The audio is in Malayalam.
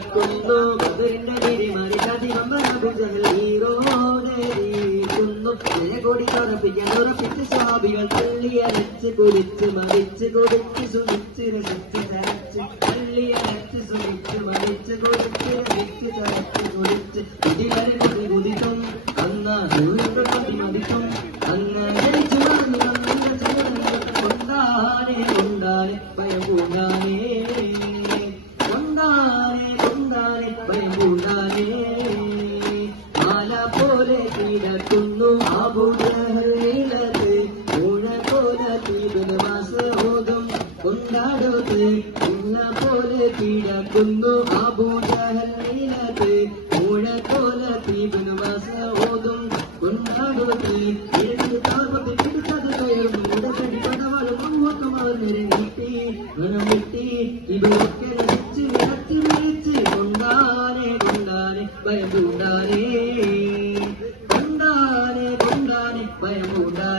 നടക്കുന്നു ബദറിന്റെ തിരിമറി കതിരമ്പരഭുജകൾ ഹീറോടേരിക്കുന്നു ജയകൊടി തറപ്പിക്കാൻ ഉറപ്പിച്ച് സ്വാഭികൾ തള്ളിയരച്ച് കുലിച്ച് മരിച്ച് കൊടുത്ത് സുഖിച്ച് രസിച്ച് തരച്ച് തള്ളിയരച്ച് സുഖിച്ച് മരിച്ച് കൊടുത്ത് രസിച്ച് തരച്ച് കുലിച്ച് കുതിവരെ കുതി കുതിക്കും അന്ന് മതിക്കും അന്ന് ജനിച്ചു മറിഞ്ഞു വന്നിന്റെ ചുവടുകൾ കൊണ്ടാനെ കൊണ്ടാനെ ഭയം കൂടാനേ കൊണ്ടാനെ കൊണ്ടാനെ ഭയം കൂടാനേ മാല പോലെ കിടക്കുന്നു ആഭൂജഹീലത്ത് ഊഴ പോലെ തീപിന് മാസോദം കൊണ്ടാടുത്ത് ഉള്ള പോലെ കിടക്കുന്നു ആഭൂജഹീലത്ത് ഊഴ പോലെ തീപിന് മാസോദം കൊണ്ടാടുത്ത് ഇരണ്ട് താപത്തിൽ കിടക്കാതെ കയറുന്നു ഉടക്കടി പടവാളും അമ്മക്കം അവർ നിരങ്ങിട്ടി മനം വിട്ടി ഇവരൊക്കെ രസിച്ച് വിളച്ച് വിളിച്ച് കൊണ്ടാനെ കൊണ്ടാനെ ഭയം കൊണ്ടാനെ കൊണ്ടാനെ കൊണ്ടാനെ ഭയം കൊണ്ടാനെ